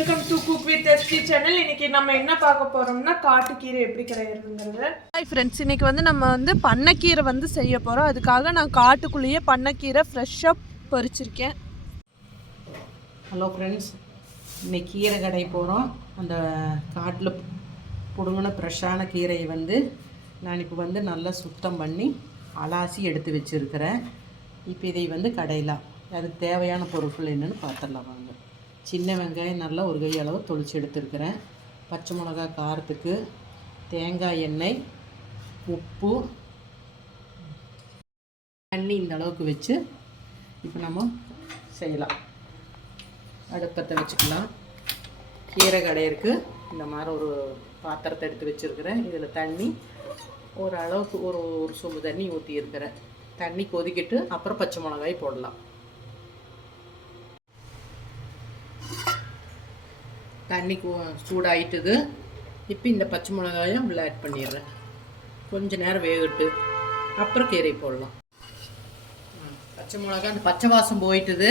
Welcome to cook with SD channel. இன்னைக்கு நம்ம என்ன பார்க்க போறோம்னா காட்டுக்கீரை எப்படி கிடைக்கிறதுங்கிறது. ஹாய் ஃப்ரெண்ட்ஸ், இன்னைக்கு நம்ம பண்ணைக்கீரை செய்ய போறோம். அதுக்காக நான் காட்டுக்குள்ளேயே பண்ணைக்கீரை ஃப்ரெஷ்ஷாக பறிச்சிருக்கேன். ஹலோ ஃப்ரெண்ட்ஸ், இன்னைக்கு கீரை கடை போகிறோம். அந்த காட்டில் பிடுங்கின ஃப்ரெஷ்ஷான கீரையை நான் இப்போ நல்லா சுத்தம் பண்ணி அலாசி எடுத்து வச்சுருக்கிறேன். இப்போ இதை கடையலாம். அதுக்கு தேவையான பொருட்கள் என்னென்னு பார்த்துடலாம் வாங்க. சின்ன வெங்காயம் நல்லா ஒரு கை அளவு தொளிச்சு எடுத்துருக்கிறேன். பச்சை மிளகா காரத்துக்கு, தேங்காய் எண்ணெய், உப்பு, தண்ணி இந்த அளவுக்கு வச்சு இப்போ நம்ம செய்யலாம். அடுப்பத்தை வச்சுக்கலாம். கீரை கடையிற்கு இந்த மாதிரி ஒரு பாத்திரத்தை எடுத்து வச்சுருக்கிறேன். இதில் தண்ணி ஒரு அளவுக்கு ஒரு சொம்பு தண்ணி ஊற்றி இருக்கிறேன். தண்ணி கொதிக்கிட்டு அப்புறம் பச்சை மிளகாய் போடலாம். தண்ணி சூடாயிட்டுது. இப்போ இந்த பச்சை மிளகாயும் உள்ள ஆட் பண்ணிடுறேன். கொஞ்சம் நேரம் வேகட்டு அப்புறம் கீரை போடலாம். பச்சை மிளகாய் அந்த பச்சை வாசம் போயிட்டுது.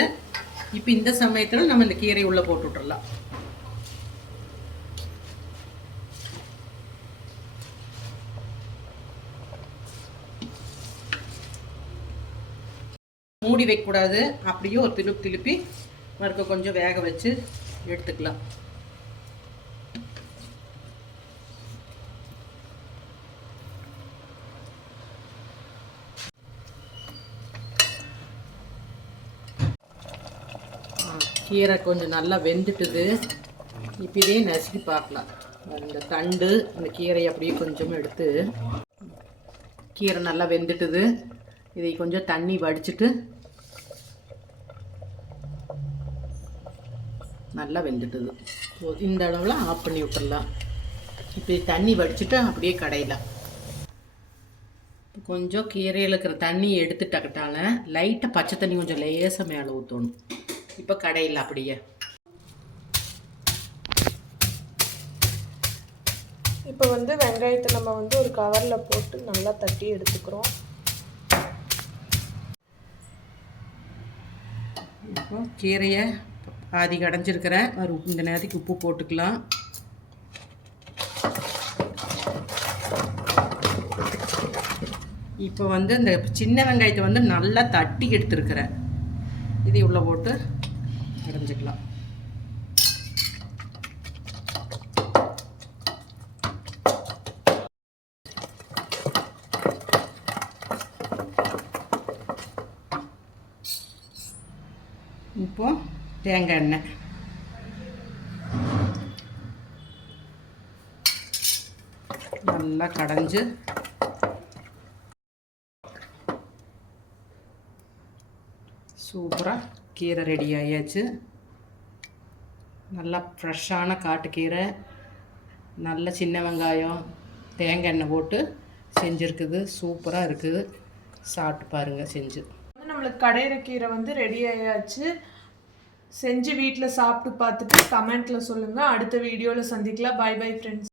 இப்போ இந்த சமயத்தில் நம்ம இந்த கீரை உள்ளே போட்டு விட்டுறலாம். மூடி வைக்கக்கூடாது. அப்படியே ஒரு திருப்பி மறுக்க கொஞ்சம் வேக வச்சு எடுத்துக்கலாம். கீரை கொஞ்சம் நல்லா வெந்துட்டுது. இப்போ இதே நசுக்கி பார்க்கலாம். இந்த தண்டு இந்த கீரையை அப்படியே கொஞ்சம் எடுத்து, கீரை நல்லா வெந்துட்டுது. இதை கொஞ்சம் தண்ணி வடிச்சிட்டு, நல்லா வெந்துட்டுது. இந்த அளவில் ஆஃப் பண்ணி விட்டுடலாம். இப்போ தண்ணி வடிச்சிட்டு அப்படியே கடையலாம். கொஞ்சம் கீரையில் இருக்கிற தண்ணி எடுத்துட்டக்கட்டால லைட்டாக பச்சை தண்ணி கொஞ்சம் லேசாக மேலே ஊற்றணும். இப்போ கடையில் அப்படியே இப்போ வெங்காயத்தை நம்ம ஒரு கவரில் போட்டு நல்லா தட்டி எடுத்துக்கிறோம். இப்போ கீரையை பாதி கடைஞ்சிருக்கிறேன். இந்த நேரத்துக்கு உப்பு போட்டுக்கலாம். இப்போ இந்த சின்ன வெங்காயத்தை நல்லா தட்டி எடுத்துருக்கிறேன். இதை உள்ளே போட்டு கடைஞ்சிக்கலாம். இப்போ தேங்காய் எண்ணெய் நல்லா கடைஞ்சி சூப்பராக கீரை ரெடி ஆயாச்சு. நல்லா ஃப்ரெஷ்ஷான காட்டுக்கீரை, நல்ல சின்ன வெங்காயம், தேங்காய் எண்ணெய் போட்டு செஞ்சுருக்குது. சூப்பராக இருக்குது. சாப்பிட்டு பாருங்கள் செஞ்சு. நம்மளுக்கு கடையிற கீரை ரெடி ஆயாச்சு. செஞ்சு வீட்டில் சாப்பிட்டு பார்த்துட்டு கமெண்ட்டில் சொல்லுங்கள். அடுத்த வீடியோவில் சந்திக்கலாம். Bye bye friends.